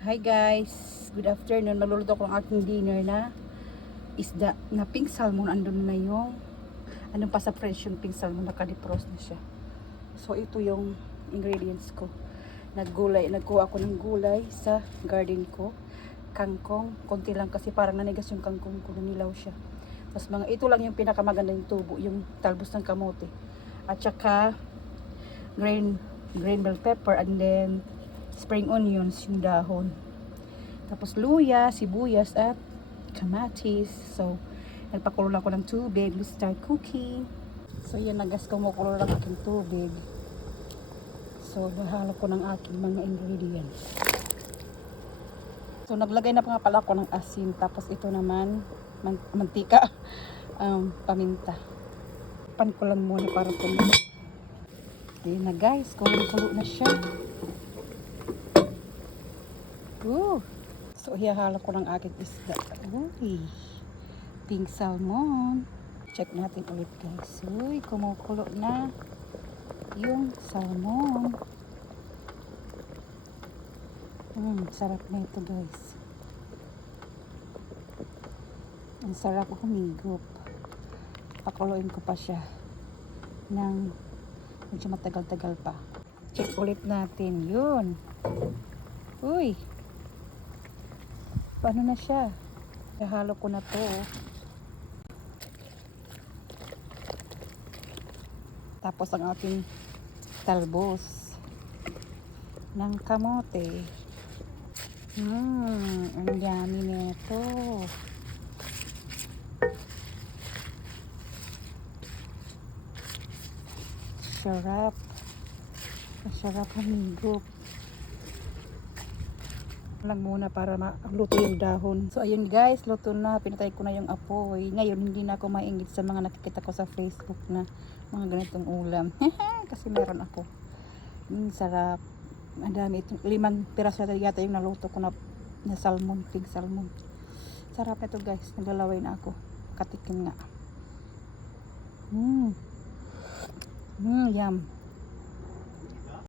Hi guys, good afternoon. Magluluto ko ng aking dinner na isda na pink salmon. Andun na yung pa sa fresh yung pink salmon, naka-defrost na siya. So ito yung ingredients ko. Nagkuha ako ng gulay sa garden ko. Kangkong, konti lang kasi parang nanigas yung kangkong ko, nanilaw siya. Tapos ito lang yung pinakamaganda yung tubo, yung talbos ng kamote. At saka green bell pepper, and then spring onions, yung dahon. Tapos luya, sibuyas, at kamatis. So, nagpakulo lang ko ng tubig. Let's start cooking. So, yan, kumukulo lang aking tubig. So, nahalo ko ng aking mga ingredients. So, naglagay na pa nga pala ako ng asin. Tapos, ito naman, mantika, paminta. Pan ko lang muna para kumulo. Ayan na guys, kulo na siya. So, ihahalo ko ng aking isda. Uy, pink salmon. Check natin ulit guys. Uy, kumukulo na yung salmon. Sarap na ito guys. Ang sarap humigop. Pakuluin ko pa siya ng medyo matagal-tagal pa. Check ulit natin. Yun. Uy, paano na siya? Ihalo ko na to. Tapos ang ating talbos ng kamote. Ang yummy nito. Sarap. Masarap hamigop. Lang muna para maluto yung dahon. So ayun guys, luto na. Pinatay ko na yung apoy. Ngayon hindi na ako maingit sa mga nakikita ko sa Facebook na mga ganitong ulam. Kasi meron ako. Sarap. Ang dami. 5 piraso yata yung naluto ko na salmon, pig salmon. Sarap ito guys. Naglalaway na ako. Katikim nga. Yum.